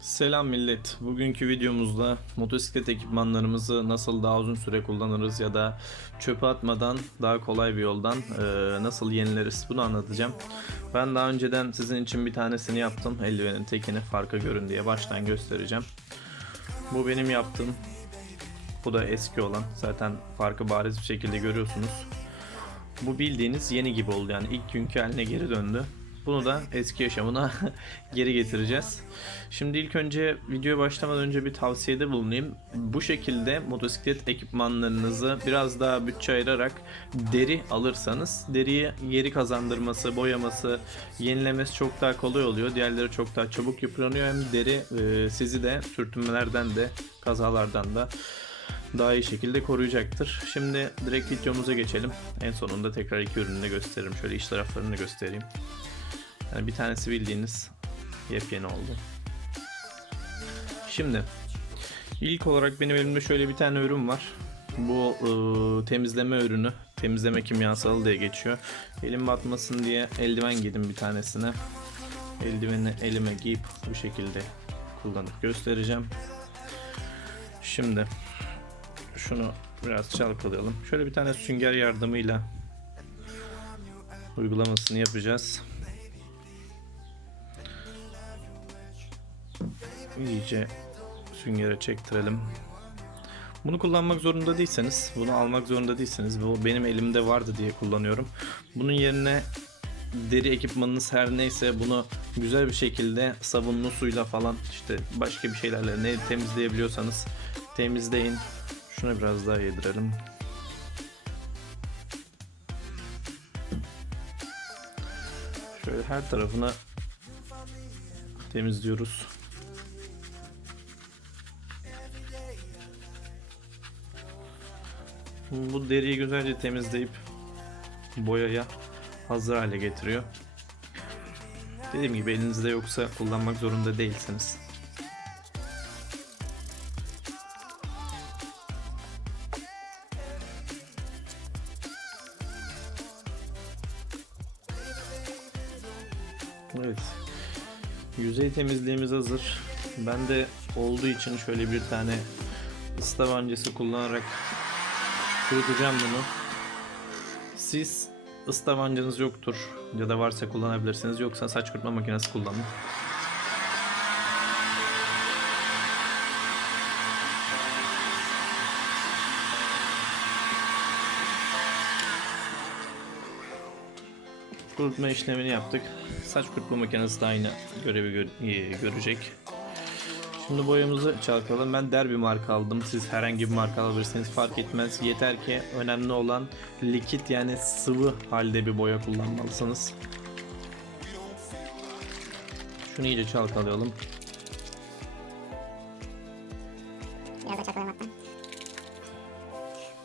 Selam millet. Bugünkü videomuzda motosiklet ekipmanlarımızı nasıl daha uzun süre kullanırız ya da çöpe atmadan daha kolay bir yoldan e, nasıl yenileriz bunu anlatacağım. Ben daha önceden sizin için bir tanesini yaptım. Eldivenin tekini farka görün diye baştan göstereceğim. Bu benim yaptığım. Bu da eski olan. Zaten farkı bariz bir şekilde görüyorsunuz. Bu bildiğiniz yeni gibi oldu yani ilk günkü haline geri döndü. Bunu da eski yaşamına geri getireceğiz. Şimdi ilk önce videoya başlamadan önce bir tavsiyede bulunayım. Bu şekilde motosiklet ekipmanlarınızı biraz daha bütçe ayırarak deri alırsanız deriyi geri kazandırması, boyaması, yenilemesi çok daha kolay oluyor. Diğerleri çok daha çabuk yıpranıyor. Hem deri e, sizi de sürtünmelerden de kazalardan da daha iyi şekilde koruyacaktır. Şimdi direkt videomuza geçelim. En sonunda tekrar iki ürünü de gösteririm. Şöyle iç taraflarını göstereyim. Yani bir tanesi bildiğiniz yepyeni oldu. Şimdi ilk olarak benim elimde şöyle bir tane ürün var. Bu ıı, temizleme ürünü. Temizleme kimyasalı diye geçiyor. Elim batmasın diye eldiven giydim bir tanesine. Eldiveni elime giyip bu şekilde kullanıp göstereceğim. Şimdi şunu biraz çalkalayalım. Şöyle bir tane sünger yardımıyla uygulamasını yapacağız. İyice süngere çektirelim. Bunu kullanmak zorunda değilseniz, bunu almak zorunda değilseniz, bu benim elimde vardı diye kullanıyorum. Bunun yerine deri ekipmanınız her neyse bunu güzel bir şekilde sabunlu suyla falan işte başka bir şeylerle ne temizleyebiliyorsanız temizleyin. Şuna biraz daha yedirelim. Şöyle her tarafına temizliyoruz. Bu deriyi güzelce temizleyip boyaya hazır hale getiriyor. Dediğim gibi elinizde yoksa kullanmak zorunda değilsiniz. Evet. Yüzey temizliğimiz hazır. Ben de olduğu için şöyle bir tane ıstavancısı kullanarak kurutacağım bunu. Siz ıstavancınız yoktur ya da varsa kullanabilirsiniz. Yoksa saç kurutma makinesi kullanın. Kurutma işlemini yaptık. Saç kurutma makinesi de aynı görevi gö- görecek. Şimdi boyamızı çalkalayalım. Ben Derby marka aldım. Siz herhangi bir marka alabilirsiniz fark etmez. Yeter ki önemli olan likit yani sıvı halde bir boya kullanmalısınız. Şunu iyice çalkalayalım. Biraz da hatta.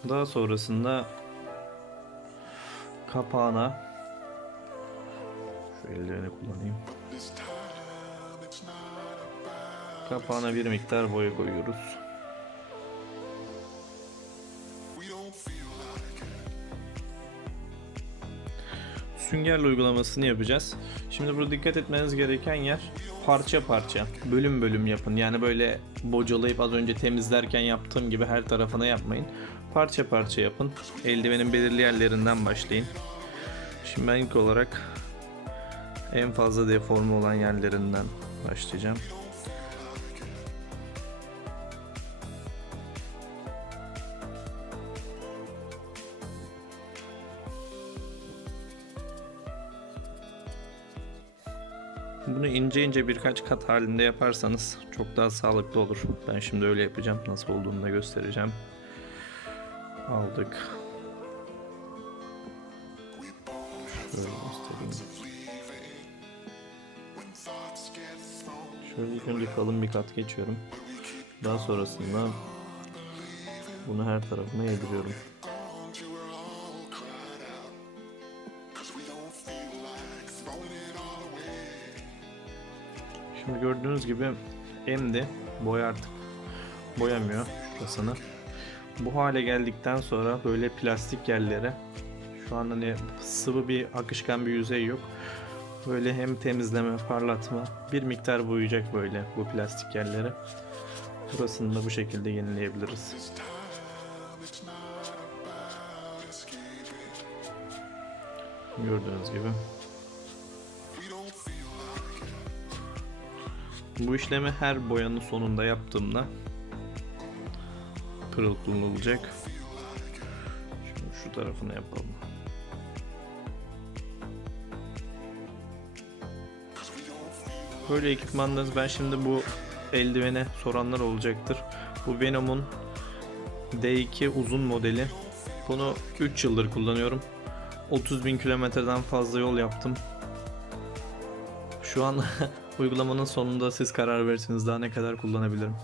Daha sonrasında kapağına şu eldiveni kullanayım. Kapağına bir miktar boya koyuyoruz. Süngerle uygulamasını yapacağız. Şimdi burada dikkat etmeniz gereken yer parça parça, bölüm bölüm yapın. Yani böyle bocalayıp az önce temizlerken yaptığım gibi her tarafına yapmayın. Parça parça yapın. Eldivenin belirli yerlerinden başlayın. Şimdi ben ilk olarak en fazla deforme olan yerlerinden başlayacağım. Bunu ince ince birkaç kat halinde yaparsanız çok daha sağlıklı olur. Ben şimdi öyle yapacağım. Nasıl olduğunu da göstereceğim. Aldık. Şöyle göstereyim. Şöyle ilk önce kalın bir kat geçiyorum. Daha sonrasında bunu her tarafına yediriyorum. Gördüğünüz gibi emdi. Boya artık boyamıyor şurasını. Bu hale geldikten sonra böyle plastik yerlere şu an hani sıvı bir akışkan bir yüzey yok. Böyle hem temizleme, parlatma, bir miktar boyayacak böyle bu plastik yerleri. Burasını da bu şekilde yenileyebiliriz. Gördüğünüz gibi. Bu işlemi her boyanın sonunda yaptığımda pırıl pırıl olacak. Şimdi şu tarafını yapalım. Böyle ekipmanlarınız ben şimdi bu eldivene soranlar olacaktır. Bu Venom'un D2 uzun modeli. Bunu 3 yıldır kullanıyorum. 30 bin kilometreden fazla yol yaptım. Şu an uygulamanın sonunda siz karar verirsiniz daha ne kadar kullanabilirim.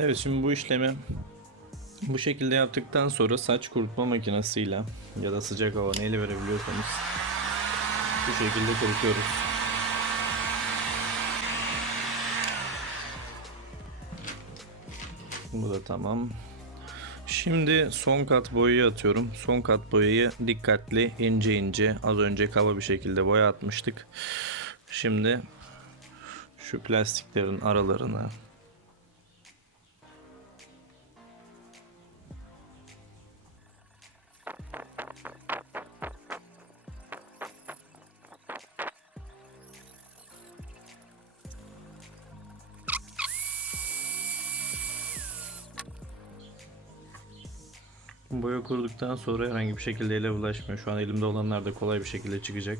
Evet şimdi bu işlemi bu şekilde yaptıktan sonra saç kurutma makinesiyle ya da sıcak hava neyle verebiliyorsanız bu şekilde kurutuyoruz. Bu da tamam. Şimdi son kat boyayı atıyorum. Son kat boyayı dikkatli ince ince az önce kaba bir şekilde boya atmıştık. Şimdi şu plastiklerin aralarına Boya kuruduktan sonra herhangi bir şekilde ele bulaşmıyor. Şu an elimde olanlar da kolay bir şekilde çıkacak.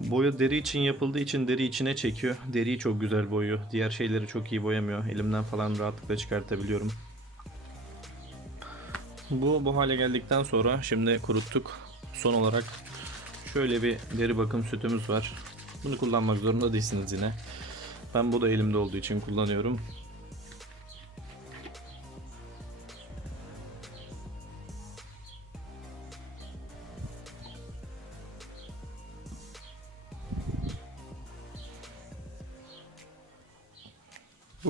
Boya deri için yapıldığı için deri içine çekiyor. Deriyi çok güzel boyuyor. Diğer şeyleri çok iyi boyamıyor. Elimden falan rahatlıkla çıkartabiliyorum. Bu bu hale geldikten sonra şimdi kuruttuk. Son olarak şöyle bir deri bakım sütümüz var. Bunu kullanmak zorunda değilsiniz yine. Ben bu da elimde olduğu için kullanıyorum.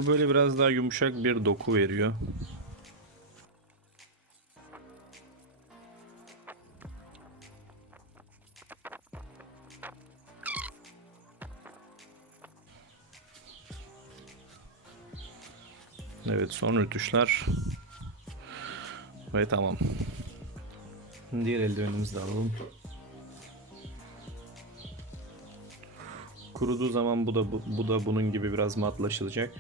Böyle biraz daha yumuşak bir doku veriyor. Evet son rütuşlar. Ve tamam. Diğer eldivenimizi de alalım. Kuruduğu zaman bu da bu, bu da bunun gibi biraz matlaşılacak.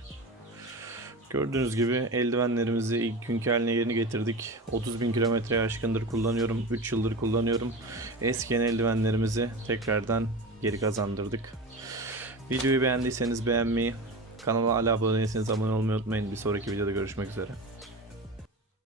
Gördüğünüz gibi eldivenlerimizi ilk günkü haline yeni getirdik. 30 bin kilometreye aşkındır kullanıyorum. 3 yıldır kullanıyorum. Eskiyen eldivenlerimizi tekrardan geri kazandırdık. Videoyu beğendiyseniz beğenmeyi, kanala abone değilseniz abone olmayı unutmayın. Bir sonraki videoda görüşmek üzere.